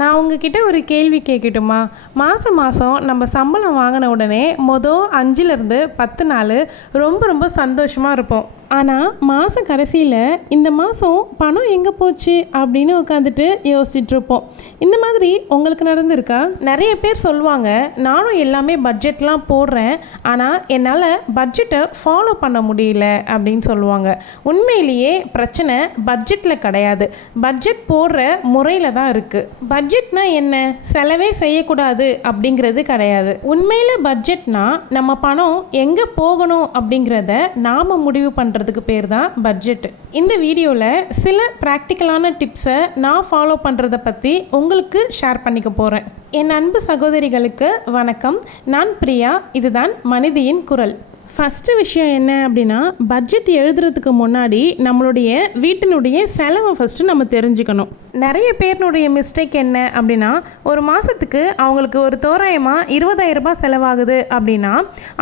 நான் உங்ககிட்ட ஒரு கேள்வி கேட்கட்டுமா? மாதம் நம்ம சம்பளம் வாங்கின உடனே 5லேருந்து 10 நாள் ரொம்ப ரொம்ப சந்தோஷமாக இருப்போம். ஆனால் மாதம் கடைசியில் இந்த மாதம் பணம் எங்கே போச்சு அப்படின்னு உட்காந்துட்டு யோசிச்சுட்ருப்போம். இந்த மாதிரி உங்களுக்கு நடந்திருக்கா? நிறைய பேர் சொல்லுவாங்க, நானும் எல்லாமே பட்ஜெட்லாம் போடுறேன், ஆனால் என்னால் பட்ஜெட்டை ஃபாலோ பண்ண முடியல அப்படின்னு சொல்லுவாங்க. உண்மையிலேயே பிரச்சனை பட்ஜெட்டில் கிடையாது, பட்ஜெட் போடுற முறையில் தான் இருக்குது. பட்ஜெட்னா என்ன? செலவே செய்யக்கூடாது அப்படிங்கிறது கிடையாது. உண்மையில் பட்ஜெட்னா நம்ம பணம் எங்கே போகணும் அப்படிங்கிறத நாம் முடிவு பண்ணுறதுக்கு பேர் தான் பட்ஜெட். இந்த வீடியோவில் சில ப்ராக்டிக்கலான டிப்ஸை நான் ஃபாலோ பண்ணுறதை பற்றி உங்களுக்கு ஷேர் பண்ணிக்க போகிறேன். என் அன்பு சகோதரிகளுக்கு வணக்கம். நான் பிரியா. இதுதான் மனிதியின் குரல். ஃபஸ்ட்டு விஷயம் என்ன அப்படின்னா, பட்ஜெட் எழுதுறதுக்கு முன்னாடி நம்மளுடைய வீட்டினுடைய செலவை ஃபஸ்ட்டு நம்ம தெரிஞ்சுக்கணும். நிறைய பேருனுடைய மிஸ்டேக் என்ன அப்படின்னா, ஒரு மாதத்துக்கு அவங்களுக்கு ஒரு தோராயமாக 20,000 ரூபாய் செலவாகுது அப்படின்னா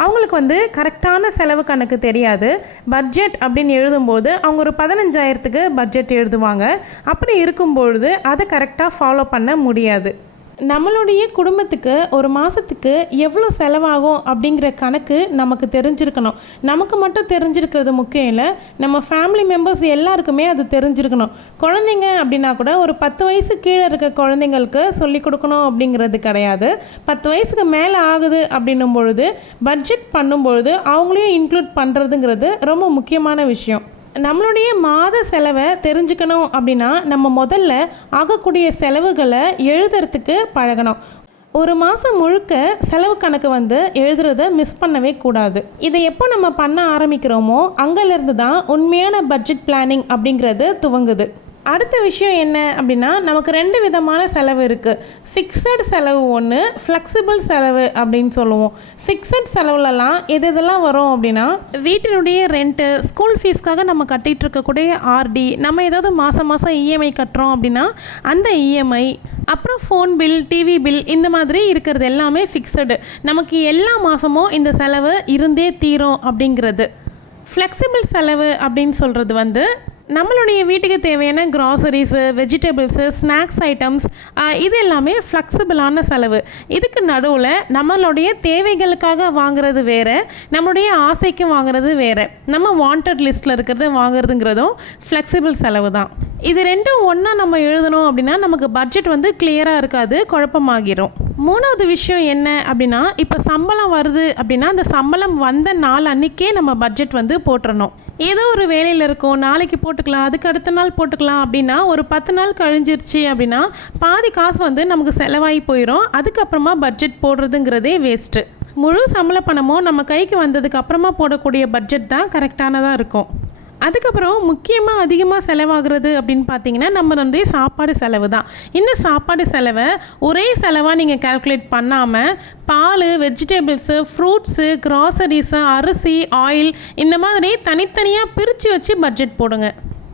அவங்களுக்கு கரெக்டான செலவு கணக்கு தெரியாது. பட்ஜெட் அப்படின்னு எழுதும்போது அவங்க ஒரு 15,000க்கு பட்ஜெட் எழுதுவாங்க. அப்படி இருக்கும்பொழுது அதை கரெக்டாக ஃபாலோ பண்ண முடியாது. நம்மளுடைய குடும்பத்துக்கு ஒரு மாதத்துக்கு எவ்வளோ செலவாகும் அப்படிங்கிற கணக்கு நமக்கு தெரிஞ்சிருக்கணும். நமக்கு மட்டும் தெரிஞ்சிருக்கிறது முக்கியம் இல்லை, நம்ம ஃபேமிலி மெம்பர்ஸ் எல்லாருக்குமே அது தெரிஞ்சிருக்கணும். குழந்தைங்க அப்படின்னா கூட ஒரு 10 வயசு கீழே இருக்க குழந்தைங்களுக்கு சொல்லி கொடுக்கணும் அப்படிங்கிறது கிடையாது. 10 வயசுக்கு மேலே ஆகுது அப்படின்னும் பொழுது பட்ஜெட் பண்ணும்பொழுது அவங்களையும் இன்க்ளூட் பண்ணுறதுங்கிறது ரொம்ப முக்கியமான விஷயம். நம்மளுடைய மாத செலவை தெரிஞ்சுக்கணும் அப்படின்னா நம்ம முதல்ல ஆகக்கூடிய செலவுகளை எழுதுறதுக்கு பழகணும். ஒரு மாதம் முழுக்க செலவு கணக்கு எழுதுறத மிஸ் பண்ணவே கூடாது. இதை எப்போ நம்ம பண்ண ஆரம்பிக்கிறோமோ அங்கேருந்து தான் உண்மையான பட்ஜெட் பிளானிங் அப்படிங்கிறது துவங்குது. அடுத்த விஷயம் என்ன அப்படின்னா, நமக்கு 2 விதமான செலவு இருக்குது. ஃபிக்ஸட் செலவு ஒன்று, ஃப்ளெக்சிபிள் செலவு அப்படின்னு சொல்லுவோம். ஃபிக்ஸட் செலவுலலாம் எதெல்லாம் வரும் அப்படின்னா, வீட்டினுடைய ரெண்ட்டு, ஸ்கூல் ஃபீஸ்க்காக நம்ம கட்டிகிட்டு இருக்கக்கூடிய ஆர்டி, நம்ம ஏதாவது மாதம் இஎம்ஐ கட்டுறோம் அப்படின்னா அந்த இஎம்ஐ, அப்புறம் ஃபோன் பில், டிவி பில், இந்த மாதிரி இருக்கிறது எல்லாமே ஃபிக்ஸடு. நமக்கு எல்லா மாதமும் இந்த செலவு இருந்தே தீரும் அப்படிங்கிறது. ஃப்ளெக்சிபிள் செலவு அப்படின்னு சொல்கிறது நம்மளுடைய வீட்டுக்கு தேவையான க்ராசரிஸு, வெஜிடபிள்ஸு, ஸ்நாக்ஸ் ஐட்டம்ஸ், இது எல்லாமே ஃப்ளெக்சிபிளான செலவு. இதுக்கு நடுவில் நம்மளுடைய தேவைகளுக்காக வாங்குறது வேறு, நம்மளுடைய ஆசைக்கு வாங்குறது வேறு. நம்ம வாண்டட் லிஸ்ட்டில் இருக்கிறத வாங்குறதுங்கிறதும் ஃப்ளெக்சிபிள் செலவு தான். இது ரெண்டும் ஒன்றா நம்ம எழுதணும் அப்படின்னா நமக்கு பட்ஜெட் கிளியராக இருக்காது, குழப்பமாகிரும். 3வது விஷயம் என்ன அப்படின்னா, இப்போ சம்பளம் வருது அப்படின்னா அந்த சம்பளம் வந்த நாள் அன்றைக்கே நம்ம பட்ஜெட் போட்டுறணும். ஏதோ ஒரு வேலையில் இருக்கும், நாளைக்கு போட்டுக்கலாம், அதுக்கு அடுத்த நாள் போட்டுக்கலாம் அப்படின்னா ஒரு 10 நாள் கழிஞ்சிருச்சு அப்படின்னா பாதி காசு நமக்கு செலவாகி போயிடும். அதுக்கப்புறமா பட்ஜெட் போடுறதுங்கிறதே வேஸ்ட்டு. முழு சம்பள பணமும் நம்ம கைக்கு வந்ததுக்கு அப்புறமா போடக்கூடிய பட்ஜெட் தான் கரெக்டானதாக இருக்கும். அதுக்கப்புறம் முக்கியமாக அதிகமாக செலவாகிறது அப்படின்னு பார்த்தீங்கன்னா நம்ம சாப்பாடு செலவு தான். இந்த சாப்பாடு செலவை ஒரே செலவாக நீங்கள் கால்குலேட் பண்ணாமல் பால், வெஜிடபிள்ஸு, ஃப்ரூட்ஸு, க்ராசரிஸு, அரிசி, ஆயில், இந்த மாதிரி தனித்தனியாக பிரித்து வச்சு பட்ஜெட் போடுங்க.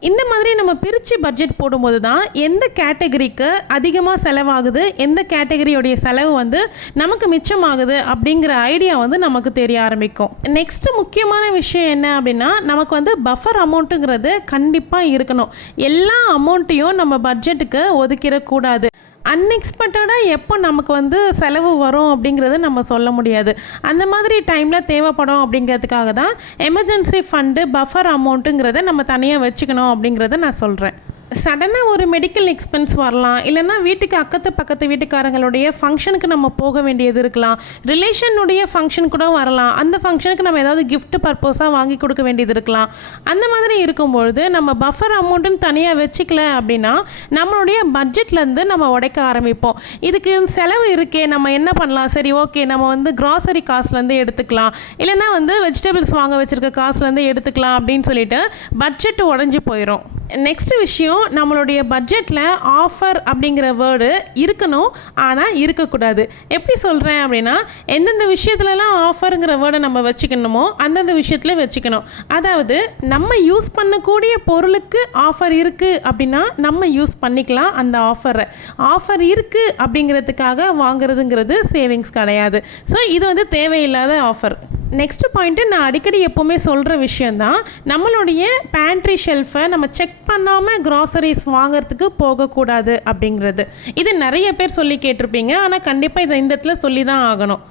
இந்த மாதிரி நம்ம பிரித்து பட்ஜெட் போடும்போது தான் எந்த கேட்டகரிக்கு அதிகமாக செலவாகுது, எந்த கேட்டகரியோடைய செலவு நமக்கு மிச்சமாகுது அப்படிங்கிற ஐடியா நமக்கு தெரிய ஆரம்பிக்கும். நெக்ஸ்ட்டு முக்கியமான விஷயம் என்ன அப்படின்னா, நமக்கு பஃபர் அமௌண்ட்டுங்கிறது கண்டிப்பாக இருக்கணும். எல்லா அமௌண்ட்டையும் நம்ம பட்ஜெட்டுக்கு ஒதுக்கிடக்கூடாது. அன்எக்ஸ்பெக்டடாக எப்போ நமக்கு செலவு வரும் அப்படிங்கிறது நம்ம சொல்ல முடியாது. அந்த மாதிரி டைமில் தேவைப்படும் அப்படிங்கிறதுக்காக தான் எமர்ஜென்சி ஃபண்டு, பஃபர் அமௌண்ட்டுங்கிறத நம்ம தனியாக வச்சுக்கணும் அப்படிங்கிறத நான் சொல்கிறேன். சடனாக ஒரு மெடிக்கல் எக்ஸ்பென்ஸ் வரலாம், இல்லைன்னா வீட்டுக்கு பக்கத்து வீட்டுக்காரங்களுடைய ஃபங்க்ஷனுக்கு நம்ம போக வேண்டியது இருக்கலாம், ரிலேஷனுடைய ஃபங்க்ஷன் கூட வரலாம். அந்த ஃபங்க்ஷனுக்கு நம்ம ஏதாவது கிஃப்ட் பர்பஸாக வாங்கி கொடுக்க வேண்டியது இருக்கலாம். அந்த மாதிரி இருக்கும்பொழுது நம்ம பஃபர் அமௌண்ட்டுன்னு தனியாக வச்சுக்கல அப்படின்னா நம்மளுடைய பட்ஜெட்லேருந்து நம்ம உடைக்க ஆரம்பிப்போம். இதுக்கு செலவு இருக்கே, நம்ம என்ன பண்ணலாம், சரி ஓகே நம்ம க்ராசரி காசுலேருந்து எடுத்துக்கலாம், இல்லைன்னா வெஜிடபிள்ஸ் வாங்க வச்சுருக்க காசுலேருந்து எடுத்துக்கலாம் அப்படின்னு சொல்லிட்டு பட்ஜெட் உடஞ்சி போயிடும். நெக்ஸ்ட் விஷயம், நம்மளுடைய பட்ஜெட்டில் ஆஃபர் அப்படிங்கிற வேர்டு இருக்கணும், ஆனால் இருக்கக்கூடாது. எப்படி சொல்கிறேன் அப்படின்னா, எந்தெந்த விஷயத்துலலாம் ஆஃபருங்கிற வேர்டை நம்ம வச்சுக்கணுமோ அந்தந்த விஷயத்தில் வச்சுக்கணும். அதாவது நம்ம யூஸ் பண்ணக்கூடிய பொருளுக்கு ஆஃபர் இருக்குது அப்படின்னா நம்ம யூஸ் பண்ணிக்கலாம் அந்த ஆஃபரை. ஆஃபர் இருக்குது அப்படிங்கிறதுக்காக வாங்குறதுங்கிறது சேவிங்ஸ் கிடையாது. ஸோ இது தேவையில்லாத ஆஃபர். நெக்ஸ்ட் பாயிண்ட்டு நான் அடிக்கடி எப்போவுமே சொல்கிற விஷயந்தான், நம்மளுடைய பேண்ட்ரி ஷெல்ஃபை நம்ம செக் பண்ணாமல் க்ராசரிஸ் வாங்கிறதுக்கு போகக்கூடாது அப்படிங்கிறது. இது நிறைய பேர் சொல்லி கேட்டிருப்பீங்க, ஆனால் கண்டிப்பாக இதை இந்த இடத்துல சொல்லி தான் ஆகணும்.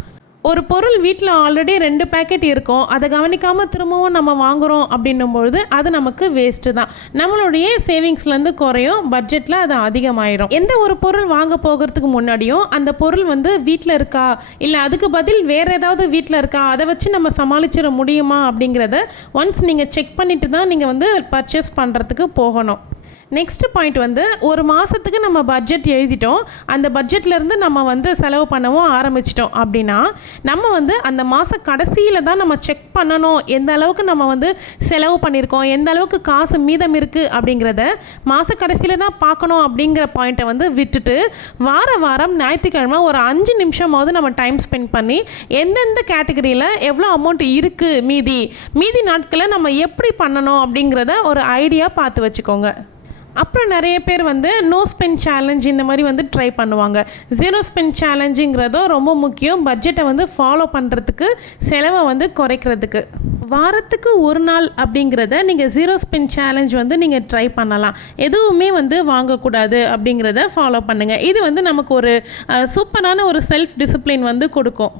ஒரு பொருள் வீட்டில் ஆல்ரெடி 2 பேக்கெட் இருக்கும், அதை கவனிக்காமல் திரும்பவும் நம்ம வாங்குகிறோம் அப்படின்னும்பொழுது அது நமக்கு வேஸ்ட்டு தான். நம்மளுடைய சேவிங்ஸ்லேருந்து குறையும், பட்ஜெட்டில் அது அதிகமாயிரும். எந்த ஒரு பொருள் வாங்க போகிறதுக்கு முன்னாடியும் அந்த பொருள் வீட்டில் இருக்கா, இல்லை அதுக்கு பதில் வேறு ஏதாவது வீட்டில் இருக்கா, அதை வச்சு நம்ம சமாளிச்சிட முடியுமா அப்படிங்கிறத ஒன்ஸ் நீங்கள் செக் பண்ணிவிட்டு தான் நீங்கள் பர்ச்சேஸ் பண்ணுறதுக்கு போகணும். நெக்ஸ்ட் பாயிண்ட் ஒரு மாதத்துக்கு நம்ம பட்ஜெட் எழுதிட்டோம், அந்த பட்ஜெட்லேருந்து நம்ம செலவு பண்ணவும் ஆரம்பிச்சிட்டோம் அப்படின்னா நம்ம அந்த மாத கடைசியில் தான் நம்ம செக் பண்ணணும் எந்த அளவுக்கு நம்ம செலவு பண்ணியிருக்கோம், எந்த அளவுக்கு காசு மீதம் இருக்குது அப்படிங்கிறத மாத கடைசியில் தான் பார்க்கணும். அப்படிங்கிற பாயிண்ட்டை விட்டுட்டு வாரம் ஞாயிற்றுக்கிழமை ஒரு 5 நிமிஷமாவது நம்ம டைம் ஸ்பெண்ட் பண்ணி எந்தெந்த கேட்டகரியில் எவ்வளோ அமௌண்ட் இருக்குது மீதி நாட்களை நம்ம எப்படி பண்ணணும் அப்படிங்கிறத ஒரு ஐடியா பார்த்து வச்சுக்கோங்க. அப்புறம் நிறைய பேர் நோ ஸ்பெண்ட் சேலஞ்ச் இந்த மாதிரி ட்ரை பண்ணுவாங்க. 0 ஸ்பெண்ட் சேலஞ்சுங்கிறதும் ரொம்ப முக்கியம், பட்ஜெட்டை ஃபாலோ பண்ணுறதுக்கு, செலவை குறைக்கிறதுக்கு. வாரத்துக்கு ஒரு நாள் அப்படிங்கிறத நீங்கள் 0 ஸ்பெண்ட் சேலஞ்ச் நீங்கள் ட்ரை பண்ணலாம். எதுவுமே வாங்கக்கூடாது அப்படிங்கிறத ஃபாலோ பண்ணுங்கள். இது நமக்கு ஒரு சூப்பரான ஒரு செல்ஃப் டிசிப்ளின் கொடுக்கும்.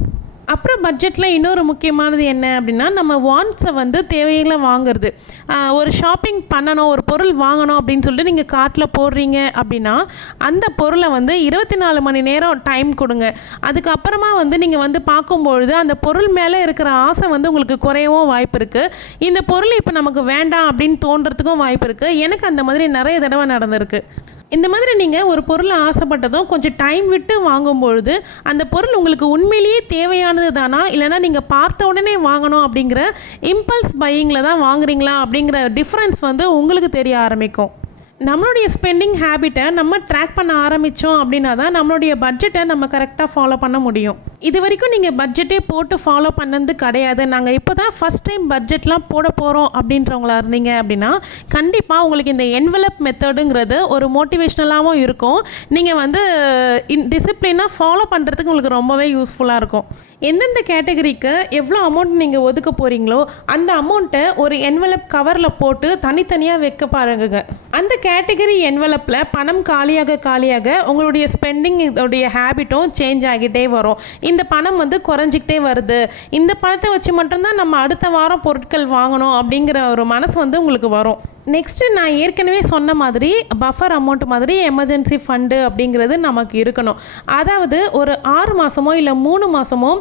அப்புறம் பட்ஜெட்டில் இன்னொரு முக்கியமானது என்ன அப்படின்னா, நம்ம வாண்ட்ஸை தேவைகளை வாங்குறது. ஒரு ஷாப்பிங் பண்ணணும், ஒரு பொருள் வாங்கணும் அப்படின்னு சொல்லிட்டு நீங்கள் கார்ட்டில் போடுறீங்க அப்படின்னா அந்த பொருளை 24 மணி நேரம் டைம் கொடுங்க. அதுக்கப்புறமா நீங்கள் பார்க்கும்பொழுது அந்த பொருள் மேலே இருக்கிற ஆசை உங்களுக்கு குறையவும் வாய்ப்பு இருக்குது. இந்த பொருள் இப்போ நமக்கு வேண்டாம் அப்படின்னு தோன்றதுக்கும் வாய்ப்பு இருக்குது. எனக்கு அந்த மாதிரி நிறைய தடவை நடந்திருக்கு. இந்த மாதிரி நீங்கள் ஒரு பொருளை ஆசைப்பட்டதும் கொஞ்சம் டைம் விட்டு வாங்கும்பொழுது அந்த பொருள் உங்களுக்கு உண்மையிலேயே தேவையானது தானா, இல்லைனா நீங்கள் பார்த்த உடனே வாங்கணும் அப்படிங்கிற இம்பல்ஸ் பையிங்கில் தான் வாங்குறீங்களா அப்படிங்கிற டிஃப்ரென்ஸ் உங்களுக்கு தெரிய ஆரம்பிக்கும். நம்மளுடைய ஸ்பெண்டிங் ஹேபிட்டை நம்ம ட்ராக் பண்ண ஆரம்பித்தோம் அப்படின்னா தான் நம்மளுடைய பட்ஜெட்டை நம்ம கரெக்டாக ஃபாலோ பண்ண முடியும். இது வரைக்கும் நீங்கள் பட்ஜெட்டே போட்டு ஃபாலோ பண்ணது கிடையாது, நாங்கள் இப்போ தான் ஃபஸ்ட் டைம் பட்ஜெட்லாம் போட போகிறோம் அப்படின்றவங்களா இருந்தீங்க அப்படின்னா கண்டிப்பாக உங்களுக்கு இந்த என்வலப் மெத்தடுங்கிறது ஒரு மோட்டிவேஷ்னலாகவும் இருக்கும். நீங்கள் டிசிப்ளினாக ஃபாலோ பண்ணுறதுக்கு உங்களுக்கு ரொம்பவே யூஸ்ஃபுல்லாக இருக்கும். எந்தெந்த கேட்டகரிக்கு எவ்வளோ அமௌண்ட் நீங்கள் ஒதுக்க போகிறீங்களோ அந்த அமௌண்ட்டை ஒரு என்வலப் கவரில் போட்டு தனித்தனியாக வைக்க பாருங்க. அந்த கேட்டகரி என்வலப்பில் பணம் காலியாக உங்களுடைய ஸ்பெண்டிங் உடைய ஹேபிட்டும் சேஞ்ச் ஆகிட்டே வரும். இந்த பணம் குறைஞ்சிக்கிட்டே வருது, இந்த பணத்தை வச்சு மட்டும்தான் நம்ம அடுத்த வாரம் பொருட்கள் வாங்கணும் அப்படிங்கிற ஒரு மனசு உங்களுக்கு வரும். நெக்ஸ்ட்டு நான் ஏற்கனவே சொன்ன மாதிரி பஃபர் அமௌண்ட் மாதிரி எமர்ஜென்சி ஃபண்டு அப்படிங்கிறது நமக்கு இருக்கணும். அதாவது ஒரு 6 மாதமோ இல்லை 3 மாதமோ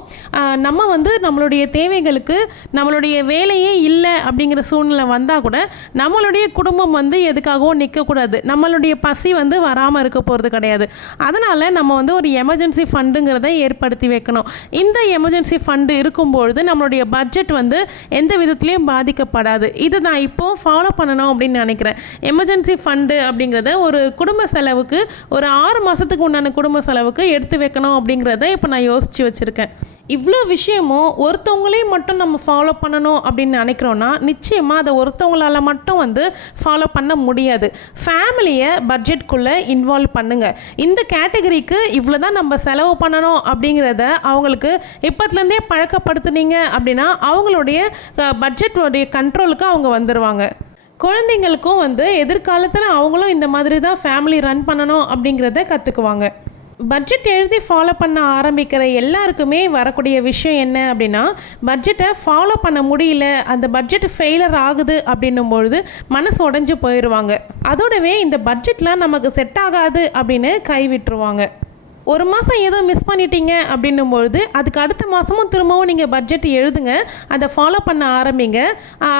நம்ம நம்மளுடைய தேவைகளுக்கு நம்மளுடைய வேலையே இல்லை அப்படிங்கிற சூழ்நிலை வந்தால் கூட நம்மளுடைய குடும்பம் எதுக்காகவும் நிற்கக்கூடாது, நம்மளுடைய பசி வராமல் இருக்க போகிறது கிடையாது. அதனால் நம்ம ஒரு எமர்ஜென்சி ஃபண்டுங்கிறத ஏற்படுத்தி வைக்கணும். இந்த எமர்ஜென்சி ஃபண்டு இருக்கும்பொழுது நம்மளுடைய பட்ஜெட் எந்த விதத்துலேயும் பாதிக்கப்படாது. இது நான் இப்போது ஃபாலோ பண்ணணும் அப்படின்னு நினைக்கிறேன். எமர்ஜென்சி ஃபண்டு அப்படிங்கிறத ஒரு குடும்ப செலவுக்கு ஒரு 6 மாதத்துக்கு உண்டான குடும்ப செலவுக்கு எடுத்து வைக்கணும் அப்படிங்கிறத இப்போ நான் யோசித்து வச்சுருக்கேன். இவ்வளோ விஷயமும் ஒருத்தவங்களையும் மட்டும் நம்ம ஃபாலோ பண்ணணும் அப்படின்னு நினைக்கிறோன்னா நிச்சயமாக அதை ஒருத்தவங்களால் மட்டும் ஃபாலோ பண்ண முடியாது. ஃபேமிலியை பட்ஜெட்குள்ளே இன்வால்வ் பண்ணுங்கள். இந்த கேட்டகரிக்கு இவ்வளோ தான் நம்ம செலவு பண்ணணும் அப்படிங்கிறத அவங்களுக்கு இப்போத்துலேருந்தே பழக்கப்படுத்துனீங்க அப்படின்னா அவங்களுடைய பட்ஜெட்டுடைய கண்ட்ரோலுக்கு அவங்க வந்துடுவாங்க. குழந்தைங்களுக்கும் எதிர்காலத்தில் அவங்களும் இந்த மாதிரி தான் ஃபேமிலி ரன் பண்ணணும் அப்படிங்கிறத கற்றுக்குவாங்க. பட்ஜெட் எழுதி ஃபாலோ பண்ண ஆரம்பிக்கிற எல்லாருக்குமே வரக்கூடிய விஷயம் என்ன அப்படின்னா, பட்ஜெட்டை ஃபாலோ பண்ண முடியல, அந்த பட்ஜெட் ஃபெயிலர் ஆகுது அப்படின்னும்பொழுது மனசு உடஞ்சி போயிடுவாங்க. அதோடவே இந்த பட்ஜெட்லாம் நமக்கு செட் ஆகாது அப்படின்னு கைவிட்டுருவாங்க. ஒரு மாதம் ஏதோ மிஸ் பண்ணிட்டீங்க அப்படின்னும்பொழுது அதுக்கு அடுத்த மாதமும் திரும்பவும் நீங்கள் பட்ஜெட் எழுதுங்க, அதை ஃபாலோ பண்ண ஆரம்பிங்க.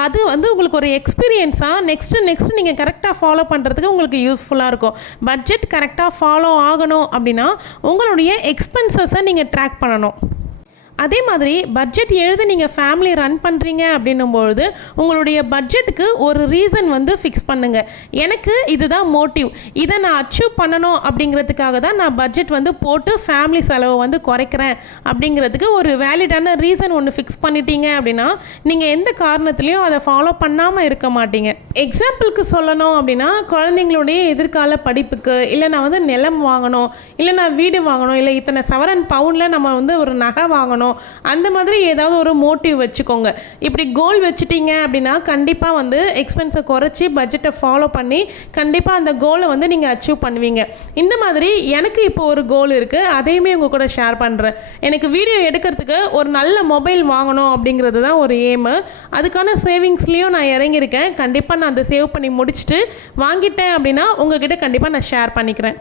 அது உங்களுக்கு ஒரு எக்ஸ்பீரியன்ஸாக நெக்ஸ்ட்டு நீங்கள் கரெக்டாக ஃபாலோ பண்ணுறதுக்கு உங்களுக்கு யூஸ்ஃபுல்லாக இருக்கும். பட்ஜெட் கரெக்டாக ஃபாலோ ஆகணும் அப்படின்னா உங்களுடைய எக்ஸ்பென்சஸை நீங்கள் ட்ராக் பண்ணணும். அதே மாதிரி பட்ஜெட் எழுதி நீங்கள் ஃபேமிலி ரன் பண்ணுறீங்க அப்படின்னும்பொழுது உங்களுடைய பட்ஜெட்டுக்கு ஒரு ரீசன் ஃபிக்ஸ் பண்ணுங்கள். எனக்கு இதுதான் மோட்டிவ், இதை நான் அச்சீவ் பண்ணணும் அப்படிங்கிறதுக்காக தான் நான் பட்ஜெட் போட்டு ஃபேமிலி செலவை குறைக்கிறேன் அப்படிங்கிறதுக்கு ஒரு வேலிடான ரீசன் ஒன்று ஃபிக்ஸ் பண்ணிட்டீங்க அப்படின்னா நீங்கள் எந்த காரணத்துலேயும் அதை ஃபாலோ பண்ணாமல் இருக்க மாட்டீங்க. எக்ஸாம்பிளுக்கு சொல்லணும் அப்படின்னா, குழந்தைங்களுடைய எதிர்கால படிப்புக்கு, இல்லை நான் நிலம் வாங்கணும், இல்லை நான் வீடு வாங்கணும், இல்லை இத்தனை சவரன் பவுனில் நம்ம ஒரு நகை வாங்கணும், வாங்கணும், அந்த மாதிரி ஏதாவது ஒரு மோட்டிவ் வச்சுக்கோங்க. இப்படி கோல் வச்சுட்டீங்க அப்படின்னா கண்டிப்பாக வந்து எக்ஸ்பென்ஸை குறைச்சி பட்ஜெட்டை ஃபாலோ பண்ணி கண்டிப்பாக அந்த கோலை வந்து நீங்கள் அச்சீவ் பண்ணுவீங்க. இந்த மாதிரி எனக்கு இப்போ ஒரு கோல் இருக்குது, அதையுமே உங்கள் கூட ஷேர் பண்ணுறேன். எனக்கு வீடியோ எடுக்கிறதுக்கு ஒரு நல்ல மொபைல் வாங்கணும் அப்படிங்கிறது தான் ஒரு எய்மு. அதுக்கான சேவிங்ஸ்லேயும் நான் இறங்கியிருக்கேன். கண்டிப்பாக நான் அதை சேவ் பண்ணி முடிச்சுட்டு வாங்கிட்டேன் அப்படின்னா உங்ககிட்ட கண்டிப்பாக நான் ஷேர் பண்ணிக்கிறேன்.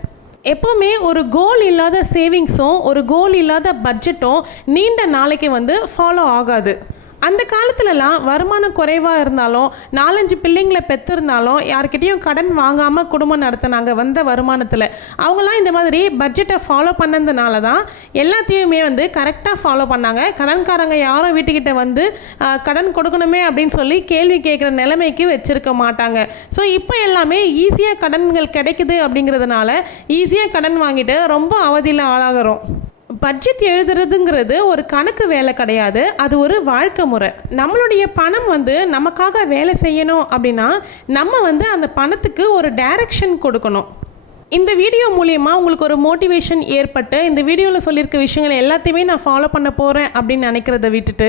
எப்போவுமே ஒரு கோல் இல்லாத சேவிங்ஸும் ஒரு கோல் இல்லாத பட்ஜெட்டும் நீண்ட நாளைக்கு வந்து ஃபாலோ ஆகாது. அந்த காலத்துலலாம் வருமானம் குறைவாக இருந்தாலும் 4-5 பிள்ளைங்களை பெற்றிருந்தாலும் யார்கிட்டையும் கடன் வாங்காமல் குடும்பம் நடத்தினாங்க வந்த வருமானத்தில். அவங்களாம் இந்த மாதிரி பட்ஜெட்டை ஃபாலோ பண்ணதுனால தான் எல்லாத்தையுமே வந்து கரெக்டாக ஃபாலோ பண்ணாங்க. கடன்காரங்க யாரும் வீட்டுக்கிட்ட வந்து கடன் கொடுக்கணுமே அப்படின்னு சொல்லி கேள்வி கேட்குற நிலைமைக்கு வச்சுருக்க மாட்டாங்க. ஸோ இப்போ எல்லாமே ஈஸியாக கடன்கள் கிடைக்குது அப்படிங்கிறதுனால ஈஸியாக கடன் வாங்கிட்டு ரொம்ப அவதியில் ஆளாகிறோம். பட்ஜெட் எழுதுறதுங்கிறது ஒரு கணக்கு வேலை கிடையாது, அது ஒரு வாழ்க்கை முறை. நம்மளுடைய பணம் வந்து நமக்காக வேலை செய்யணும் அப்படின்னா நம்ம வந்து அந்த பணத்துக்கு ஒரு டைரக்ஷன் கொடுக்கணும். இந்த வீடியோ மூலமா உங்களுக்கு ஒரு மோட்டிவேஷன் ஏற்பட்டு இந்த வீடியோவில் சொல்லியிருக்க விஷயங்கள் எல்லாத்தையுமே நான் ஃபாலோ பண்ண போகிறேன் அப்படின்னு நினைக்கிறத விட்டுட்டு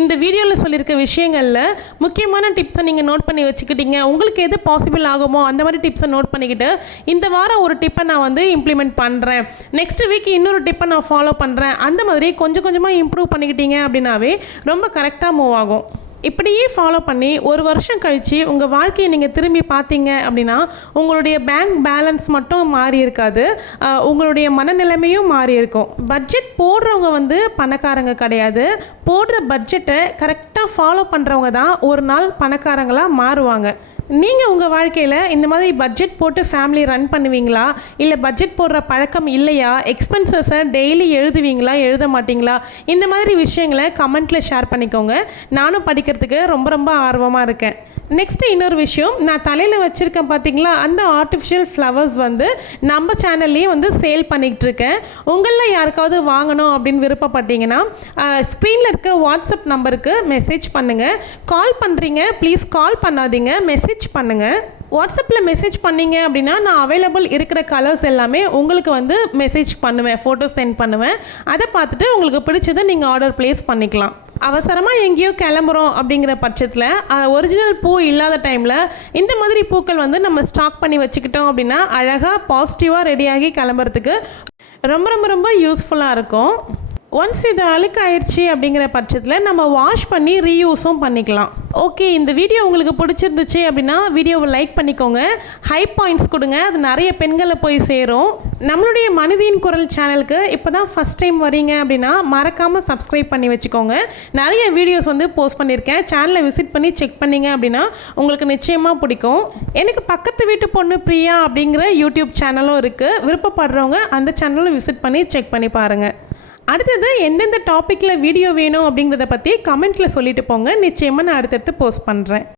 இந்த வீடியோவில் சொல்லியிருக்க விஷயங்களில் முக்கியமான டிப்ஸை நீங்கள் நோட் பண்ணி வச்சுக்கிட்டீங்க, உங்களுக்கு எது பாசிபிள் ஆகுமோ அந்த மாதிரி டிப்ஸை நோட் பண்ணிக்கிட்டு இந்த வாரம் ஒரு டிப்பை நான் வந்து இம்ப்ளிமெண்ட் பண்ணுறேன், நெக்ஸ்ட் வீக் இன்னொரு டிப்பை நான் ஃபாலோ பண்ணுறேன், அந்த மாதிரி கொஞ்சம் கொஞ்சமாக இம்ப்ரூவ் பண்ணிக்கிட்டீங்க அப்படின்னாவே ரொம்ப கரெக்டாக மூவ் ஆகும். இப்படியே ஃபாலோ பண்ணி ஒரு வருஷம் கழித்து உங்கள் வாழ்க்கையை நீங்கள் திரும்பி பார்த்தீங்க அப்படின்னா உங்களுடைய பேங்க் பேலன்ஸ் மட்டும் மாறி இருக்காது, உங்களுடைய மனநிலைமையும் மாறி இருக்கும். பட்ஜெட் போடுறவங்க வந்து பணக்காரங்க கிடையாது, போடுற பட்ஜெட்டை கரெக்டாக ஃபாலோ பண்ணுறவங்க தான் ஒரு நாள் பணக்காரங்களாக மாறுவாங்க. நீங்கள் உங்கள் வாழ்க்கையில் இந்த மாதிரி பட்ஜெட் போட்டு ஃபேமிலி ரன் பண்ணுவீங்களா, இல்லை பட்ஜெட் போடுற பழக்கம் இல்லையா, எக்ஸ்பென்சஸை டெய்லி எழுதுவீங்களா எழுத மாட்டிங்களா, இந்த மாதிரி விஷயங்களை கமெண்ட்டில் ஷேர் பண்ணிக்கோங்க. நானும் படிக்கிறதுக்கு ரொம்ப ரொம்ப ஆர்வமாக இருக்கேன். நெக்ஸ்ட்டு இன்னொரு விஷயம், நான் தலையில் வச்சுருக்கேன் பார்த்தீங்களா, அந்த ஆர்டிஃபிஷியல் ஃப்ளவர்ஸ் வந்து நம்ம சேனல்லையே வந்து சேல் பண்ணிக்கிட்டு இருக்கேன். உங்களில் யாருக்காவது வாங்கணும் அப்படின்னு விருப்பப்பட்டீங்கன்னா ஸ்க்ரீனில் இருக்க வாட்ஸ்அப் நம்பருக்கு மெசேஜ் பண்ணுங்கள். கால் பண்ணுறீங்க ப்ளீஸ் கால் பண்ணாதீங்க, மெசேஜ் பண்ணுங்கள். வாட்ஸ்அப்பில் மெசேஜ் பண்ணிங்க அப்படின்னா நான் அவைலபிள் இருக்கிற கலர்ஸ் எல்லாமே உங்களுக்கு வந்து மெசேஜ் பண்ணுவேன், ஃபோட்டோ சென்ட் பண்ணுவேன். அதை பார்த்துட்டு உங்களுக்கு பிடிச்சதை நீங்கள் ஆர்டர் ப்ளேஸ் பண்ணிக்கலாம். அவசரமாக எங்கேயோ கிளம்புறோம் அப்படிங்கிற பட்சத்தில் ஒரிஜினல் பூ இல்லாத டைமில் இந்த மாதிரி பூக்கள் வந்து நம்ம ஸ்டாக் பண்ணி வச்சுக்கிட்டோம் அப்படின்னா அழகாக பாசிட்டிவாக ரெடியாகி கிளம்புறதுக்கு ரொம்ப ரொம்ப ரொம்ப யூஸ்ஃபுல்லாக இருக்கும். ஒன்ஸ் இது அழுக்காயிடுச்சு அப்படிங்கிற பட்சத்தில் நம்ம வாஷ் பண்ணி ரீயூஸும் பண்ணிக்கலாம். ஓகே, இந்த வீடியோ உங்களுக்கு பிடிச்சிருந்துச்சு அப்படின்னா வீடியோவை லைக் பண்ணிக்கோங்க, ஹை பாயிண்ட்ஸ் கொடுங்க, அது நிறைய பெண்களை போய் சேரும். நம்மளுடைய மனிதியின் குரல் சேனலுக்கு இப்போ தான் ஃபஸ்ட் டைம் வரீங்க அப்படின்னா மறக்காமல் சப்ஸ்கிரைப் பண்ணி வச்சுக்கோங்க. நிறைய வீடியோஸ் வந்து போஸ்ட் பண்ணியிருக்கேன், சேனலை விசிட் பண்ணி செக் பண்ணிங்க அப்படின்னா உங்களுக்கு நிச்சயமாக பிடிக்கும். எனக்கு பக்கத்து வீட்டு பொண்ணு பிரியா அப்படிங்கிற யூடியூப் சேனலும் இருக்குது, விருப்பப்படுறவங்க அந்த சேனலும் விசிட் பண்ணி செக் பண்ணி பாருங்கள். அடுத்தது எந்தெந்த டாப்பிக்கில் வீடியோ வேணும் அப்படிங்கிறத பற்றி கமெண்ட்டில் சொல்லிட்டு போங்க, நிச்சயமாக நான் அடுத்தடுத்து போஸ்ட் பண்ணுறேன்.